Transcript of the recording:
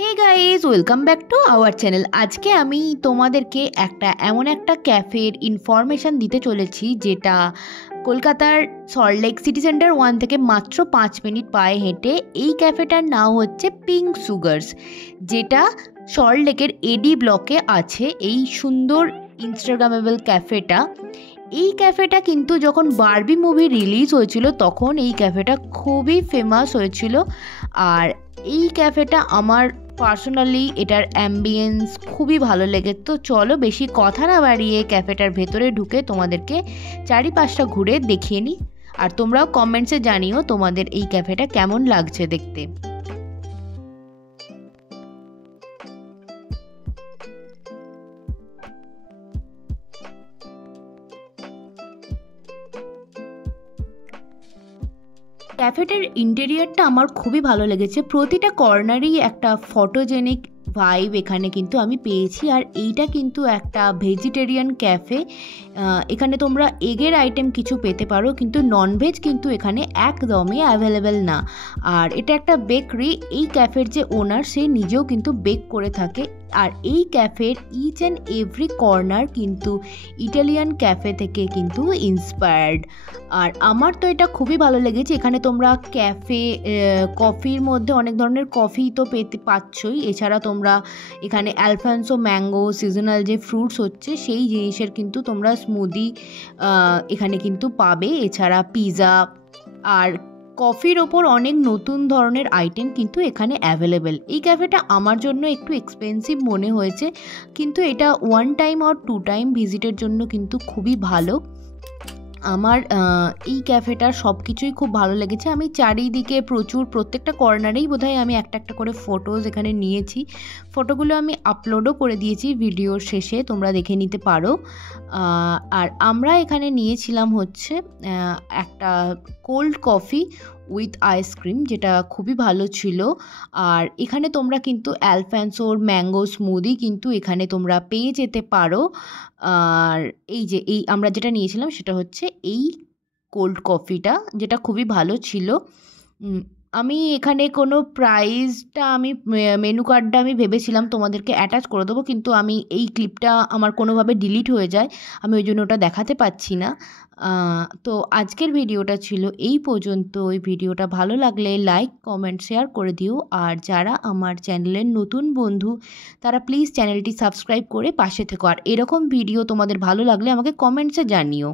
Hey guys, welcome back to our channel. আজকে আমি তোমাদেরকে এমন একটা ক্যাফের ইনফরমেশান দিতে চলেছি যেটা কলকাতার সল্টলেক সিটি সেন্টার 1 থেকে মাত্র 5 মিনিট পায়ে হেঁটে। এই ক্যাফেটার নাম হচ্ছে পিঙ্ক সুগার্স, যেটা সল্টলেকের এডি ব্লকে আছে। এই সুন্দর ইনস্টাগ্রামেবল ক্যাফেটা, এই ক্যাফেটা কিন্তু যখন বারবি মুভি রিলিজ হয়েছিল তখন এই ক্যাফেটা খুবই ফেমাস হয়েছিল। আর এই ক্যাফেটা আমার পার্সোনালি এটার অ্যাম্বিয়েন্স খুবই ভালো লেগে। তো চলো বেশি কথা না বাড়িয়ে ক্যাফেটার ভেতরে ঢুকে তোমাদেরকে চারিপাশটা ঘুরে দেখিয়ে নিই। আর তোমরাও কমেন্টসে জানিও তোমাদের এই ক্যাফেটা কেমন লাগছে দেখতে। ক্যাফেটার ইন্টেরিয়ারটা আমার খুবই ভালো লেগেছে। প্রতিটা কর্নারেই একটা ফটোজেনিক ভাইব এখানে কিন্তু আমি পেয়েছি। আর এইটা কিন্তু একটা ভেজিটেরিয়ান ক্যাফে। এখানে তোমরা এগের আইটেম কিছু পেতে পারো, কিন্তু ননভেজ কিন্তু এখানে একদমই অ্যাভেলেবেল না। আর এটা একটা বেকারি। এই ক্যাফের যে ওনার সে নিজেও কিন্তু বেক করে থাকে। আর এই ক্যাফের ইচ অ্যান্ড এভরি কর্নার কিন্তু ইটালিয়ান ক্যাফে থেকে কিন্তু ইন্সপায়ার্ড। আর আমার তো এটা খুবই ভালো লেগেছে। এখানে তোমরা ক্যাফে কফির মধ্যে অনেক ধরনের কফি তো পেতে পাচ্ছই। এছাড়া তোমরা এখানে অ্যালফান্সো ম্যাঙ্গো সিজনাল যে ফ্রুটস হচ্ছে সেই জিনিসের কিন্তু তোমরা স্মুদি এখানে কিন্তু পাবে। এছাড়া পিৎজা আর কফির ওপর অনেক নতুন ধরনের আইটেম কিন্তু এখানে অ্যাভেলেবেল। এই ক্যাফেটা আমার জন্য একটু এক্সপেন্সিভ মনে হয়েছে, কিন্তু এটা 1 টাইম আর 2 টাইম ভিজিটের জন্য কিন্তু খুবই ভালো। আমার এই ক্যাফেটার সব কিছুই খুব ভালো লেগেছে। আমি চারিদিকে প্রত্যেকটা কর্নারেই বোধহয় আমি একটা করে ফটোজ এখানে নিয়েছি। ফটোগুলো আমি আপলোডও করে দিয়েছি ভিডিওর শেষে, তোমরা দেখে নিতে পারো। আর আমরা এখানে নিয়েছিলাম হচ্ছে একটা কোল্ড কফি উইথ আইসক্রিম, যেটা খুবই ভালো ছিল। আর এখানে তোমরা কিন্তু অ্যালফান্সোর ম্যাঙ্গো স্মুদি কিন্তু এখানে তোমরা পেয়ে যেতে পারো। আর এই আমরা যেটা নিয়েছিলাম সেটা হচ্ছে এই কোল্ড কফিটা, যেটা খুবই ভালো ছিল। আমি এখানে কোনো প্রাইসটা মেনু কার্ডটা আমি ভেবেছিলাম তোমাদেরকে অ্যাটাচ করে দেবো, কিন্তু আমি এই ক্লিপটা আমার কোনোভাবে ডিলিট হয়ে যায়, আমি ওই জন্য ওটা দেখাতে পাচ্ছি না। তো আজকের ভিডিওটা ছিল এই পর্যন্ত। ওই ভিডিওটা ভালো লাগলে লাইক কমেন্ট শেয়ার করে দিও। আর যারা আমার চ্যানেলের নতুন বন্ধু তারা প্লিজ চ্যানেলটি সাবস্ক্রাইব করে পাশে থেকো। আর এরকম ভিডিও তোমাদের ভালো লাগলে আমাকে কমেন্টসে জানিও।